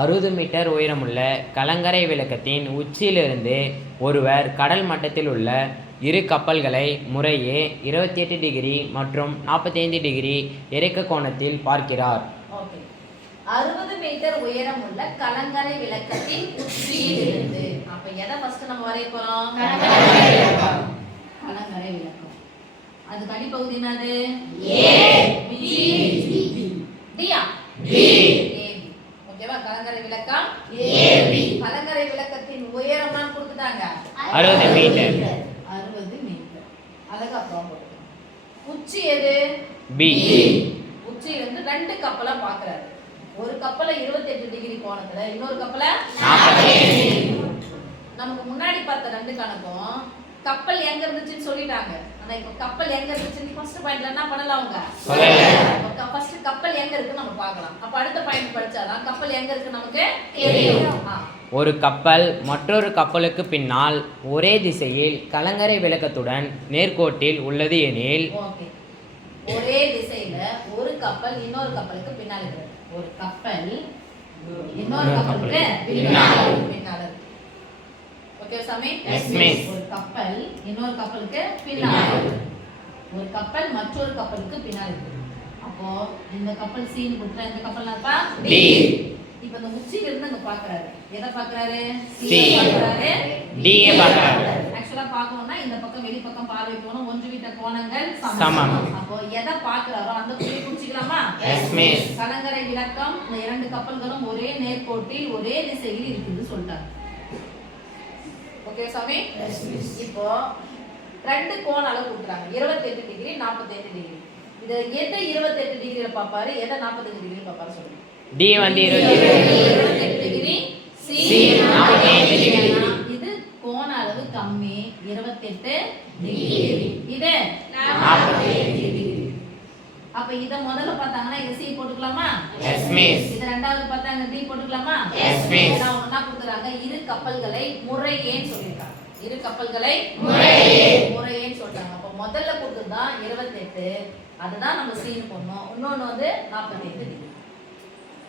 அறுபது மீட்டர் உயரமுள்ள கலங்கரை விளக்கத்தின் உச்சியிலிருந்து ஒருவர் கடல் மட்டத்தில் உள்ள இரு கப்பல்களை முறையே இருபத்தி எட்டு டிகிரி மற்றும் நாற்பத்தைந்து டிகிரி இறக்க கோணத்தில் பார்க்கிறார். ஓகே. அறுபது மீட்டர் உயரம் உள்ள கலங்கரை விளக்கத்தின் உச்சியில் இருந்து அப்ப எதை ஃபர்ஸ்ட் நம்ம வரைய போறோம்? கலங்கரை விளக்கம். அது கடிப்பகுதி என்னது டியா ஓகேவா கலங்கரை விளக்கம் கலங்கரை விளக்கத்தின் உயரம் தான் கொடுத்துட்டாங்க அறுபது மீட்டர் அறுபது மீட்டர் அழகா போட்டுக்கலாம் உச்சி எது? பி உச்சி வந்து ரெண்டு கப்பலை பாக்குறாரு. ஒரு கப்பலை 28 டிகிரி கோணத்துல இன்னொரு கப்பலை நமக்கு முன்னாடி பார்த்த ரெண்டு கணக்கும் கப்பல் எங்க இருந்துச்சுன்னு சொல்லிட்டாங்க. ஆனா இப்ப கப்பல் எங்க இருந்துச்சுன்னு ஃபர்ஸ்ட் பாயிண்ட்ல என்ன பண்ணலாம் அவங்க. ஃபர்ஸ்ட் கப்பல் எங்க இருக்கு நம்ம பார்க்கலாம். அப்ப அடுத்த பாயிண்ட் படிச்சாதான் கப்பல் எங்க இருக்கு நமக்கு தெரியும். ஒரு கப்பல் மற்றொரு கப்பலுக்கு பின்னால் ஒரே திசையில் கலங்கரை விளக்கத்துடன் நேர்கோட்டில் உள்ளது எனில் ஒரே திசையில ஒரு கப்பல் இன்னொரு கப்பலுக்கு பின்னால இருக்கு ஒரு கப்பல் இன்னொரு கப்பலுக்கு பின்னால. ஓகே சாமி. ஒரு கப்பல் இன்னொரு கப்பலுக்கு பின்னால. ஒரு கப்பல் மற்றொரு கப்பலுக்கு பின்னால. இருக்கு அப்போ இந்த கப்பல் சீன் கொடுத்தா இந்த கப்பல் D. இப்ப இந்த உச்சியில இருந்து அங்க பாக்குறாரு. எதை பாக்குறாரு? C. பாக்குறாரு. D ய பார்க்கறாரு. ஆக்சுவலா பார்க்கணும்னா இந்த பக்கம் வெளி பக்கம் பார்வை போகணும் ஒன்று விட்ட கோணங்கள் சமம். அப்போ எதை பார்க்கறாரோ அந்த புள்ளியை குறிச்சிக்கலாமா Yes, miss. கலங்கரை விளக்கம் இந்த இரண்டு கப்பல்களும் ஒரே நேர்கோட்டில் ஒரே திசையில் இருக்குது சொல்லிட்டாங்க. ஓகே சாமி இப்போ ரெண்டு கோண அளவு கொடுக்குறாங்க. இருபத்தெட்டு டிகிரி நாற்பத்தெட்டு டிகிரி இது எதை இருபத்தெட்டு டிகிரியில பார்ப்பாரு? எதை நாற்பத்தஞ்சு டிகிரி பார்ப்பாரு சொல்லுங்க. டி வந்து இருபத்தி டிகிரி சி டிகிரி. இது கோண அளவு கம்மி இருபத்தெட்டு டிகிரி. இது நாற்பத்தெட்டு டிகிரி. அப்ப இத முதல்ல பார்த்தாங்கன்னா இது சி போட்டுக்கலாமா? Yes, miss. இது ரெண்டாவது பார்த்தாங்க டி போட்டுக்கலாமா? Yes, miss. ஏன்னா ஒண்ணா கொடுக்குறாங்க. இரு கப்பல்களை முறையேன்னு சொல்லியிருக்காங்க. இரு கப்பல்களை முறையேன்னு சொல்றாங்க அப்ப முதல்ல கொடுத்தது தான் இருபத்தெட்டு. அதுதான் நம்ம சீன் பண்ணோம் இன்னொன்னு வந்து நாற்பத்தெட்டு டிகிரி ஓகேவா Yes, miss. அடுத்து படிமா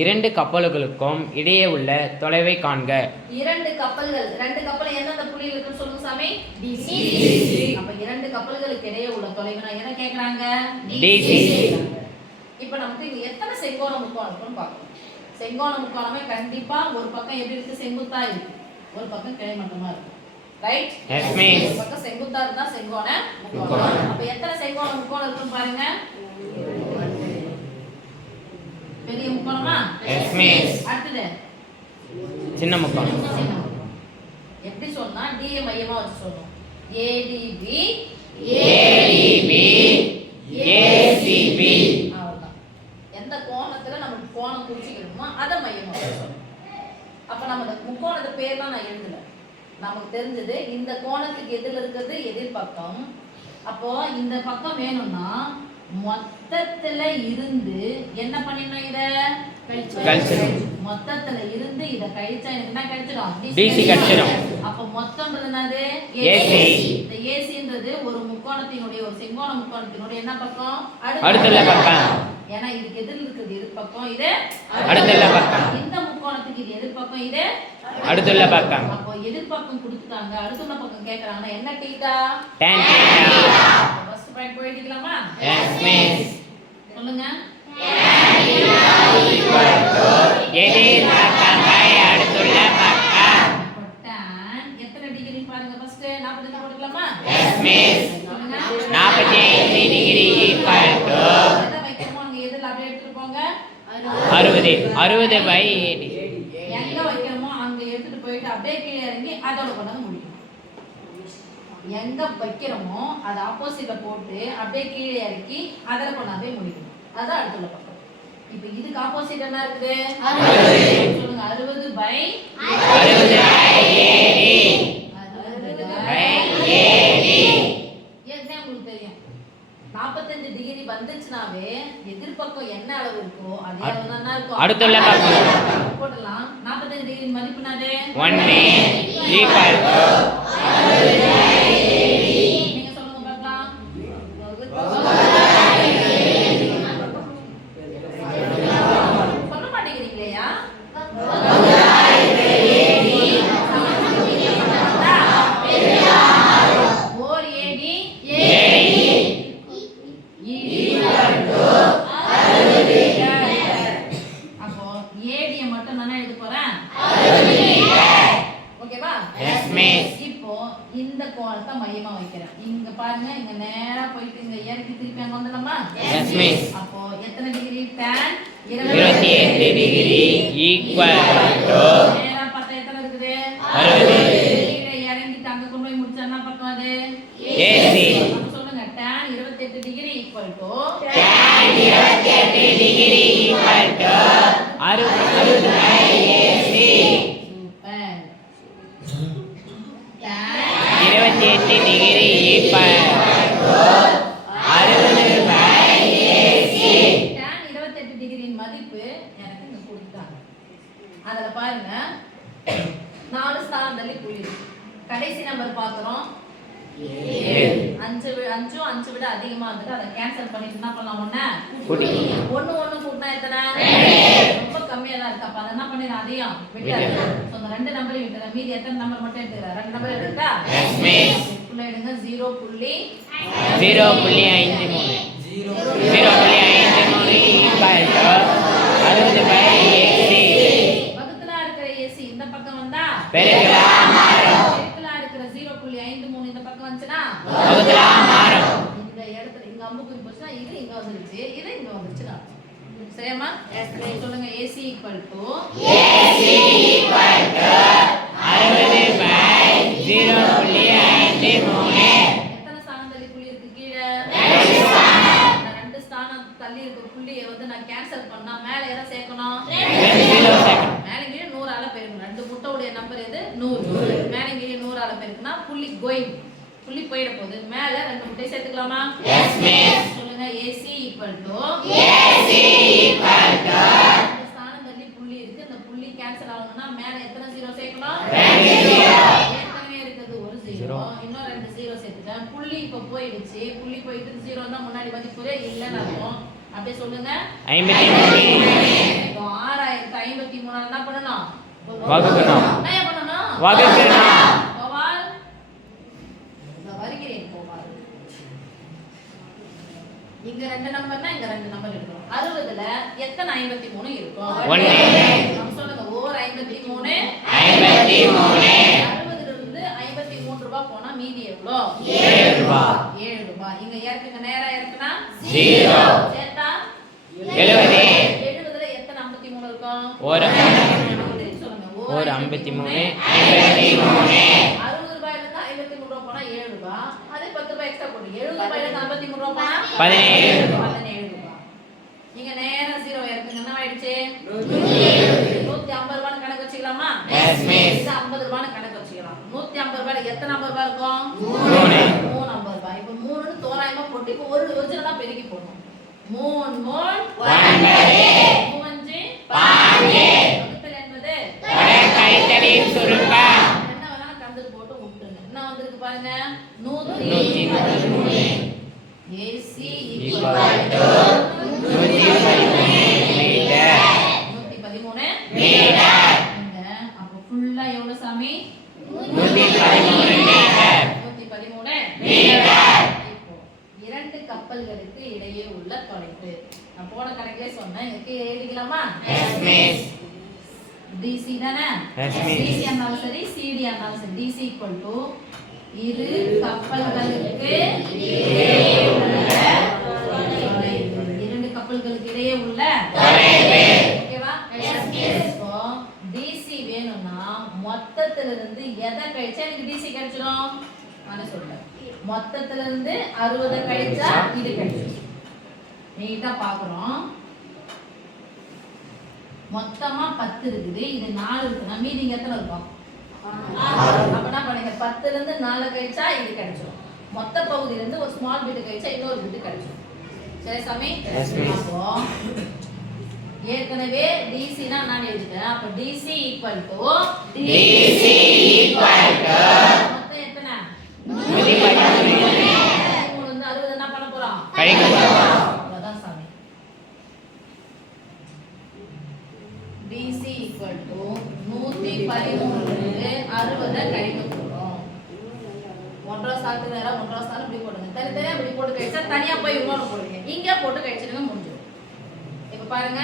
இரண்டு கப்பல்களுக்கும் இடையே உள்ள தொலைவை காண்க. இரண்டு கப்பல்கள் ரெண்டு கப்பல் எந்தெந்த புள்ளியில் இருக்குன்னு சொல்லுங்க சாமி? அப்ப இரண்டு கப்பல்களுக்கு இடையே உள்ள தொலைவுனா என்ன கேக்குறாங்க? DC. இப்ப நமக்கு இங்க எத்தனை செங்கோண முக்கோணம் இருக்குன்னு பார்க்கணும். செங்கோண முக்கோணமே கண்டிப்பா ஒரு பக்கம் எப்படி இருக்கு? செங்குத்தா இருக்கு. ஒரு பக்கம் கிடைமட்டமா இருக்கு. ரைட். ஒரு பக்கம் செங்குத்தா இருந்தா செங்கோண முக்கோணம். முக்கோணம். அப்ப எத்தனை செங்கோண முக்கோணம் இருக்குன்னு பாருங்க. பெரிய முக்கோணமா? Yes, miss. அடுத்தது? சின்ன முக்கோணம். எப்படி சொன்னா டிஏ மையமா வச்சு சொல்லணும் ஏடிபி ACB. அவ்வளவுதான். எந்த கோணத்துல நமக்கு கோணம் குறிச்சிக்கணுமோ அதை மையமா சொல்லணும் அப்ப நம்ம முக்கோணத்து பேர் தான் நான் எழுதல. நமக்கு தெரிஞ்சது இந்த கோணத்துக்கு எதிரில் இருக்கிறது? எதிர்பக்கம் அப்போ இந்த பக்கம் வேணும்னா மொத்தத்துல இருந்து என்ன பண்ணிடணும் இத. மொத்தத்துல இருந்து இத கழிச்சா எனக்கு என்ன கிடைச்சிடும் DC கிடைச்சிடும். அப்ப மொத்தம்ன்றது என்னது AC. இந்த ஏசின்றது ஒரு முக்கோணத்தினுடைய ஒரு செங்கோண முக்கோணத்தினுடைய என்ன பக்கம் அடுத்துள்ள பக்கம். ஏன்னா இதுக்கு எதிரில் இருக்கிறது எதிர்பக்கம் இது அடுத்துள்ள பக்கம். இந்த முக்கோணத்துக்கு இது எதிர்பக்கம் இது அடுத்துள்ள பக்கம். அப்போ எதிர்பக்கம் கொடுத்துட்டாங்க. அடுத்துள்ள பக்கம் கேக்குறாங்கன்னா என்ன theta Tan theta. First point போயிட்டீங்களாமா Yes, miss. சொல்லுங்க. எதிர் பக்கத்தை அடுத்துள்ள பக்கம். அப்போ tan எத்தனை டிகிரி பாருங்க ஃபர்ஸ்ட் 45 போட்டுக்கலாமா? Yes, miss. சொல்லுங்க நாற்பத்தி ஐந்து டிகிரி ஈக்குவல் டு எதை வைக்கணுமோ அங்க எதில் அப்படியே எடுத்துட்டு போங்க. அறுபது. அறுபது பை எடுத்துட்டு போயிட்டு அப்படியே கீழே இறங்கி அதோட கொண்டாந்து முடிக்கணும். எங்க வைக்கிறோமோ அதை ஆப்போசிட்ல போட்டு அப்படியே கீழே இறக்கி அதில் கொண்டாந்து முடிக்கணும். அதான் அடுத்துள்ள பக்கம். இப்போ இதுக்கு ஆப்போசிட் என்ன இருக்குது? சொல்லுங்க அறுபது பை நாற்பத்தஞ்சு டிகிரி வந்துச்சுனாவே எதிர்பக்கம் என்ன அளவு இருக்கோ அதே அளவு தான் இருக்கும். அடுத்துள்ள பக்கம். போடலாம் நாற்பத்தஞ்சு டிகிரி மதிப்புனாதே ஒன்று ஈக்குவல் பாருங்க இங்க நேரா போயிட்டு இங்க இறக்கி திருப்பி அங்க வந்துடலாமா? அப்போ எத்தனை டிகிரி tan இருபத்தி எட்டு டிகிரி ஈக்குவல் டு நேரா பார்த்தா எத்தனை இருக்குது? அறுபது. கீழே இறங்கிட்டு அங்க கொண்டு போய் முடிச்சா என்ன பக்கம் அது? ஏசி சொல்லுங்க tan 28 degree equal to degree equal to அறுபது. அதுல பாருங்க. நாலு ஸ்தானம் தள்ளி புள்ளி. கடைசி நம்பர் பாக்குறோம். அஞ்சு அஞ்சும் அஞ்சு விட அதிகமா இருந்தது. அதை கேன்சல் பண்ணிட்டு என்ன பண்ணலாம் ஒண்ணு. ஒண்ணு ஒண்ணு கூட்டினா எத்தனை? ரொம்ப கம்மியா தான் இருக்கு. அப்ப அதை என்ன பண்ணிடு அதையும் விட்டாரு அந்த ரெண்டு நம்பரையும் விட்டுறேன் மீதி எத்தனை நம்பர் மட்டும் எடுத்துக்கிறேன்? ரெண்டு நம்பர் எடுத்துட்டா எடுங்க. ஜீரோ புள்ளி ஜீரோ புள்ளி ஐந்து மூணு. ஜீரோ புள்ளி ஐந்து மூணு. ஈக்குவல் டு அறுபது பை ஏசி பக்கத்துல இருக்கிற ஏசி இந்த பக்கம் வந்தா? மாறும். பெருக்கலா இருக்கிற ஜீரோ புள்ளி ஐந்து மூணு இந்த பக்கம் வந்துச்சுன்னா? பகுதிலாம் மாறும். இந்த இடத்துல இங்க அம்புக்குறி போச்சுன்னா இது இங்க வந்துருச்சு. இது இங்க வந்துருச்சுன்னு. அர்த்தம். சரியாம்மா சொல்லுங்க. ஏசி ஈக்குவல் டு அறுபது பை ஜீரோ புள்ளி ஐந்து மூணு எத்தனை ஸ்தானம் தள்ளி புள்ளி இருக்கு? கீழே. ரெண்டு ஸ்தானம் தள்ளி இருக்க புள்ளியை வந்து நான் கேன்சல் பண்ணா மேல எதை சேர்க்கணும்? மேல கீழே பெருக்கணும். ரெண்டு முட்டையுடைய நம்பர் எது? நூறு. மேல கீழே பெருக்குனா புள்ளி கோயிங் புள்ளி போயிட போகுது. மேல ரெண்டு முட்டை சேர்த்துக்கலாமா. சொல்லுங்க. AC equal to AC equal to இந்த ஸ்தானம் தள்ளி புள்ளி இருக்கு. இந்த புள்ளி கேன்சல் ஆகணும்னா மேல எத்தனை ஜீரோ சேர்க்கணும் ரெண்டு zero. ஏற்கனவே இருக்கிறது ஒரு ஜீரோ Zero. இன்னும் ரெண்டு ஜீரோ சேர்த்துட்டேன் புள்ளி இப்ப போயிடுச்சு புள்ளி போயிட்டு ஜீரோ தான் முன்னாடி மதிப்பு இல்லைன்னு அர்த்தம். அப்படியே சொல்லுங்க. ஆறாயிரத்தி ஐம்பத்தி மூணு. என்ன பண்ணணும்? வகுக்கணும். என்ன பண்ணணும்? வகுக்கணும். கோபால். இந்த வருகிறேன் கோபால். இங்க ரெண்டு நம்பர்னா இங்க ரெண்டு நம்பர் இருக்கும் அறுபதுல எத்தனை ஐம்பத்தி மூணு இருக்கும்? சொல்லுங்க ஓர் ஐம்பத்தி மூணு. ஐம்பத்தி மூணு. அறுபதுல இருந்து ஐம்பத்தி மூணு ரூபாய் போனா மீதி எவ்வளோ? ரூபாய். ஏழு ரூபாய் இங்க இறக்குங்க நேரா. சேர்த்தா எழுபது. எழுபதுல எத்தனை ஐம்பத்தி மூணு இருக்கும் ஒரு சொல்லுங்க ஒரு ஐம்பத்தி மூணு. ஐம்பத்தி மூணு அறுபது ரூபாயில இருந்து ஐம்பத்தி மூணு ரூபாய் போனா ஏழு ரூபாய் அதே பத்து ரூபாய் எக்ஸ்ட்ரா போடு எழுபது ரூபாயில இருந்து ஐம்பத்தி மூணு ரூபாய் போனா பதினேழு. ரூபாய். பதினேழு ரூபாய் நீங்க நேரா ஜீரோ இறக்குங்க என்ன ஆயிடுச்சு? நூத்தி. ஐம்பது ரூபாய் கணக்கு வச்சுக்கலாமா? ஐம்பது ரூபாய் கணக்கு வச்சுக்கலாம். நூத்தி ஐம்பது ரூபாய் எத்தனை ஐம்பது ரூபாய் இருக்கும் மூணு. மூணு ஐம்பது ரூபாய் இப்ப மூணுன்னு தோராயமா போட்டு இப்ப ஒரு ஒரிஜினலா பெருக்கி போடணும் மூணு மூணு மூவஞ்சு பாஞ்சு. வகுத்தல் என்பது என்ன வேணாலும் கண்டுக்கு போட்டு விட்டுருங்க என்ன வந்திருக்கு பாருங்க. நூத்தி நூத்தி முப்பத்தி மூணு. ஏசி நூத்தி பதிமூணு பதிமூணு அப்ப ஃபுல்லா எவ்வளவு சாமி நூத்தி பதிமூணு மீட்டர் நூத்தி பதிமூணு மீட்டர் இப்போ இரண்டு கப்பல்களுக்கு இடையே உள்ள தொலைவு நான் போன கணக்கிலே சொன்னேன். இதுக்கு எழுதிக்கலாமா? எஸ் மிஸ் டிசி தானே. டிசி இருந்தாலும் சரி சிடி இருந்தாலும் சரி. டிசி ஈக்குவல் டு இரு கப்பல்களுக்கு இடையே உள்ள தொலைவு. இரண்டு கப்பல்களுக்கு இடையே உள்ள. ஓகேவா டிசி வேணும்னா மொத்தத்துல இருந்து எதை கழிச்சா எனக்கு டிசி கிடைச்சிடும் நான் சொல்றேன். மொத்தத்துல இருந்து அறுபதை கழிச்சா இது கிடைச்சிடும் நீட்டா பாக்குறோம் மொத்தமா பத்து இருக்குது. இது நாலு இருக்குன்னா மீதி இங்க எத்தனை இருக்கும்? அப்ப என்ன பண்ணுங்க? பத்துல இருந்து நாலு கழிச்சா இது கிடைச்சிடும் மொத்த பகுதியில இருந்து ஒரு ஸ்மால் பிட் கழிச்சா இன்னொரு பிட் கிடைச்சிடும் சரி சாமி. அப்போ ஏற்கனவே டிசினா நான் எழுதிட்டேன். அப்ப DC equal to DC equal to மொத்தம் எத்தனை. பதிமூணு வந்து அறுபது என்ன பண்ண போறோம்? கழிக்க போறோம். அவ்வளவுதான் சாமி டிசி ஈக்குவல் டு பதிமூணுல இருந்து அறுபதை கழிக்க ஒன்றரை சாத்து நேரம் ஒன்றரை சாத்து இப்படி போடுங்க. தனி தனியா இப்படி போட்டு கழிச்சா தனியா போய் இன்னொன்று போடுவீங்க. இங்க போட்டு கழிச்சிடுங்க முடிஞ்சிடும். இப்ப பாருங்க.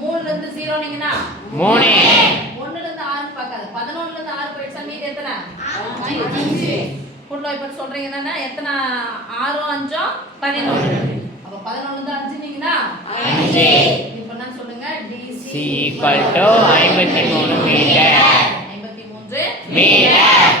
மூணுல இருந்து ஜீரோனீங்கன்னா மூணு. ஒண்ணுல இருந்து ஆறு பார்க்காது. பதினொன்னுல இருந்து ஆறு போயிடுச்சா மீதி எத்தனை? அஞ்சு. கூட்டல் வாய்ப்பாடு சொல்றீங்க தானே? எத்தனை? ஆறும் அஞ்சும் பதினொன்று. அப்ப பதினொன்று தான் அஞ்சுனீங்கன்னா அஞ்சு. ஈக்குவல் டு ஐம்பத்தி மூணு மீட்டர். மீட்டர்.